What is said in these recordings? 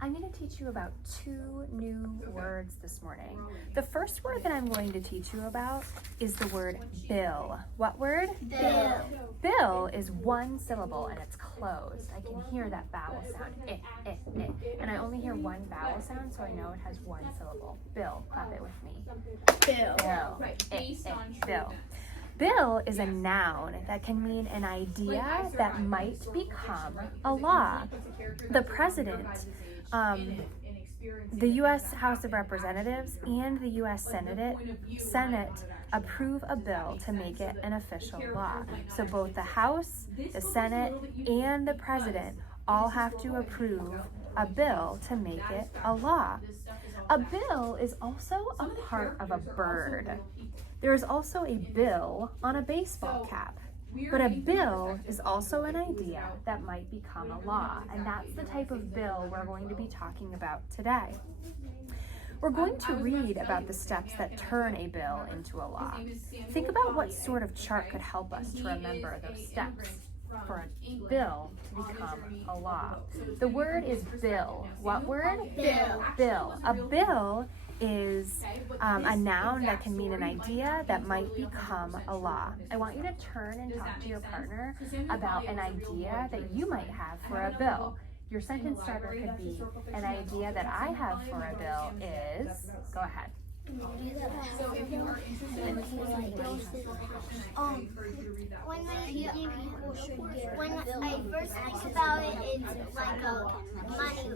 I'm going to teach you about 2 new words this morning. The first word that I'm going to teach you about is the word bill. What word? Bill. Bill is 1 syllable and it's closed. I can hear that vowel sound, and I only hear 1 vowel sound, so I know it has 1 syllable. Bill, clap it with me. Bill. Bill. Right, based on true Bill. Bill is a noun that can mean an idea that might become a law. The president, the U.S. House of Representatives and the U.S. Senate approve a bill to make it an official law. So both the House, the Senate, and the president all have to approve a bill to make it a law. A bill is also a part of a bird. There is also a bill on a baseball cap. But a bill is also an idea that might become a law, and that's the type of bill we're going to be talking about today. We're going to read about the steps that turn a bill into a law. Think about what sort of chart could help us to remember those steps for a bill to become a law. The word is bill. What word? Bill. Bill. A bill is a noun that can mean an idea that might become a law. I want you to turn and talk to your partner about an idea that you might have for a bill. Your sentence starter could be, an idea that I have for a bill is, go ahead. So if you are interested in this when I first think about it, it's like a money,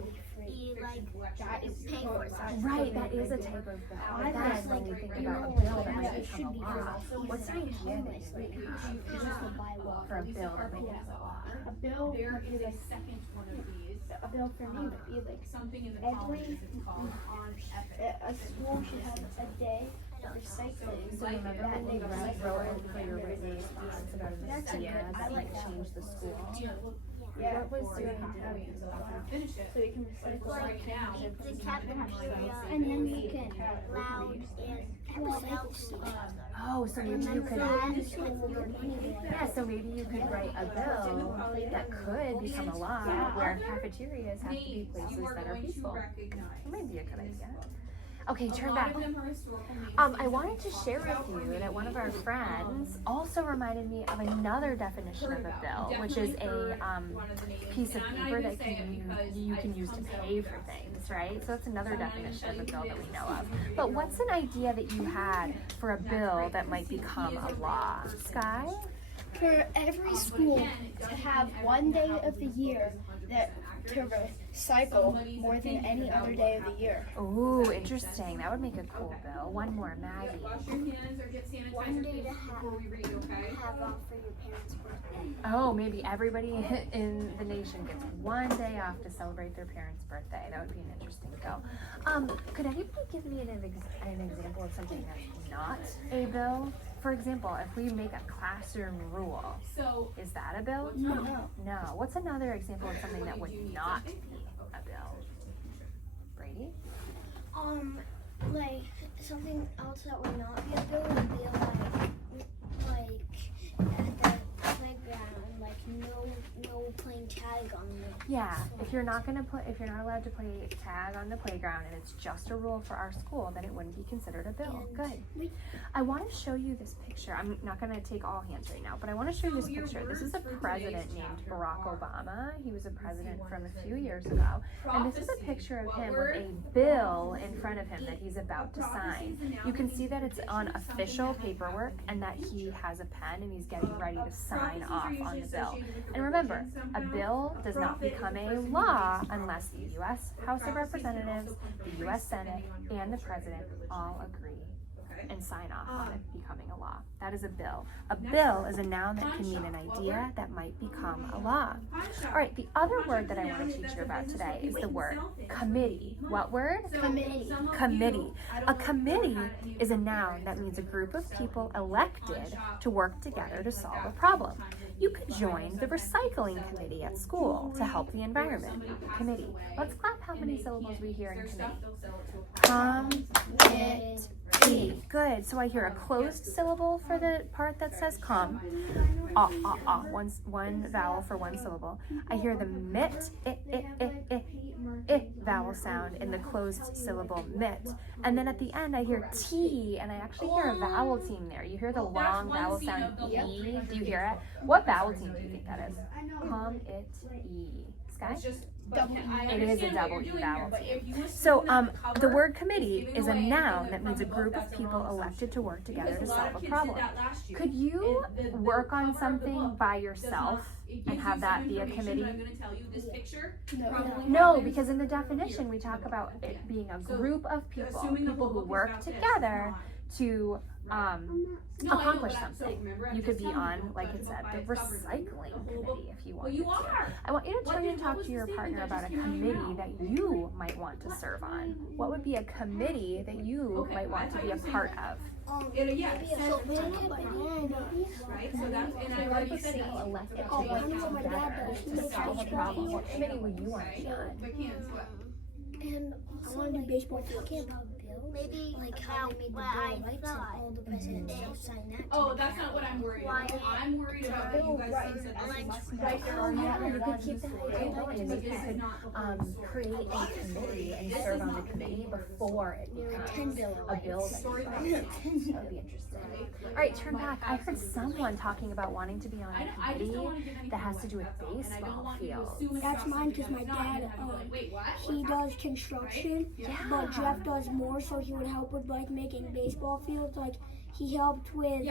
paying for something. Right, that is a type of bill. That is when you think about a bill that might become a law. What's the idea that you might have for a bill that might become a law? A bill there would is be a like second one of these. a bill for me would be like Something in the every colleges it's called on ethics. a school should have a day of recycling. So remember when you wrote for your written response about an idea that might change the school? Yeah, What was your idea? Finish it. So you can recycle Right now. The cafeteria, and then we can loud, and healthy. Oh, so maybe you could, yeah, so maybe you could write a bill that could become a law where cafeterias have to be places that are peaceful. That might be a good idea. Okay, turn back. I wanted to share with you that one of our friends also reminded me of another definition of a bill, which is a piece of paper that you can use to pay for things, right? So that's another definition of a bill that we know of. But what's an idea that you had for a bill that might become a law? Sky? for every school to have one day of the year that to recycle more than any other day of the year. Ooh, interesting. That would make a cool bill. One more, Maggie. Wash your hands or get sanitizer One day to before we read, okay? have off for your parents' birthday. Oh, maybe everybody in the nation gets one day off to celebrate their parents' birthday. That would be an interesting bill. Could anybody give me an example of something that's not a bill? For example, if we make a classroom rule, So, is that a bill? No. No. What's another example of something that would not be a bill? Brady? Like something else that would not be a bill would be like at the playground, like no playing tag on the. Yeah, if you're not allowed to play tag on the playground and it's just a rule for our school, then it wouldn't be considered a bill. Good. I want to show you this picture. I'm not going to take all hands right now, but I want to show you this picture. This is a president named Barack Obama. He was a president from a few years ago. And this is a picture of him with a bill in front of him that he's about to sign. You can see that it's on official paperwork and that he has a pen and he's getting ready to sign off on the bill. And remember, a bill does not become a law unless the U.S. House of Representatives, the U.S. Senate, and the President all agree and sign off on it becoming a law. That is a bill. A bill is a noun that can mean an idea that might become a law. All right, the other word that I want to teach you about today is the word committee. What word? Committee. Committee. A committee is a noun that means a group of people elected to work together to solve a problem. You could join the recycling committee at school to help the environment. Committee. Let's clap how many syllables we hear in committee. Committee. E. Good. So I hear a closed syllable for the part that says come. Ah, ah, ah. One vowel for one syllable. I hear the mit, vowel sound in the closed syllable mit. And then at the end, I hear T, and I actually hear a vowel team there. You hear the long vowel sound E. Do you hear it? What vowel team do you think that is? Come, it, E. Sky? It is a double E vowel team. So the word committee is a noun that means a group of people elected to work together to solve a problem. Could you work on something by yourself and have that be a committee? No, because in the definition we talk about it being a group of people who work together to accomplish something. You could be on, like it said, the recycling committee if you wanted to. I want you to turn and talk to your partner about a committee that you might want to serve on. What would be a committee that you might want to be a part of? Maybe a football committee. Right? So that's, and I already said that. Elected to work together to solve a problem. What committee would you want to be on? And I want to do baseball field camp. Maybe like how they made the Bill of Rights and all the presidents signed that. Oh, that's not what I'm worried about. I'm worried about that you guys think that this is You could keep that idea going, and maybe you could create a committee and serve on the committee before it becomes a bill that you write. That would be interesting. All right, turn back. I heard someone talking about wanting to be on a committee that has to do with baseball fields. That's mine because my dad, he does construction, but Jeff does more, so he would help with like making baseball fields. Like he helped with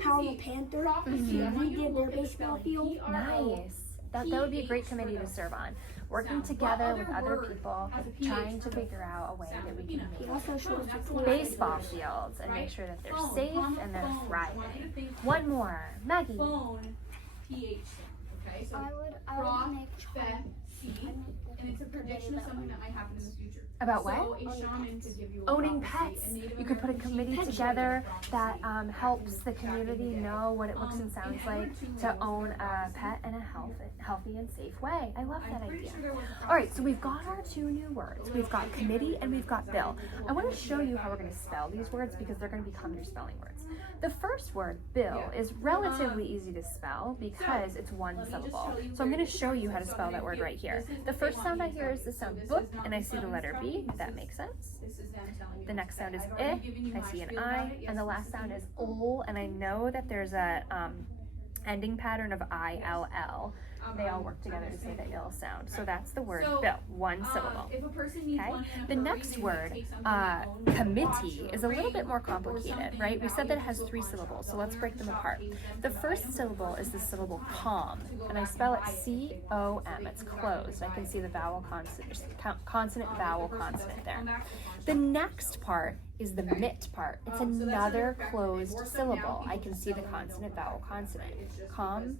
Powell Panther. He did their baseball field. Nice. That would be a great committee to serve on. Working together with other people, trying to figure out a way that we can make baseball fields and make sure that they're safe and they're thriving. One more. Maggie. Phone, PH. Okay, so I would make and it's a prediction of something that might happen in the future. About So what? a shaman could give you a Owning prophecy, pets. a Native You could put a American committee shaman together could that helps the community know what it looks and sounds like to own a pet in a healthy and safe way. I love that idea. All right, so we've got our two new words. We've got committee and we've got bill. I want to show you how we're going to spell these words because they're going to become your spelling words. The first word, bill, is relatively easy to spell because it's one syllable. So I'm going to show you how to spell that word right here. The first sound I hear is the sound book, and I see the letter B, if that makes sense. The next sound is I see an I, and the last sound is ol, and I know that there's a ending pattern of ILL. They all work together to say the ill sound. So that's the word bill, one syllable. Okay. The next word, committee, is a little bit more complicated, right? We said that it has 3 syllables, so let's break them apart. The first syllable is the syllable calm, and I spell it C-O-M. It's closed. I can see the vowel consonant, vowel consonant there. The next part is the mit part. It's another closed syllable. I can see the consonant, vowel consonant. Calm,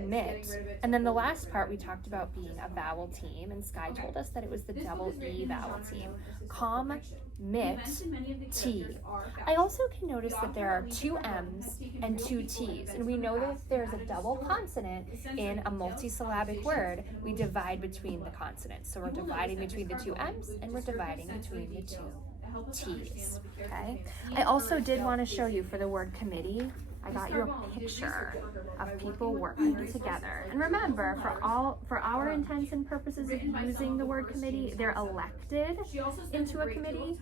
mit. And then the last part we talked about being a vowel team, and Sky told us that it was the double E vowel team. Com, mit, T. I also can notice that there are 2 M's and 2 T's, and we know that if there's a double consonant in a multisyllabic word, we divide between the consonants. So we're dividing between the 2 M's and we're dividing between the 2 T's. Okay. I also did want to show you for the word committee, I got you a picture of people working together. And remember, for our intents and purposes of using the word committee, they're elected into a committee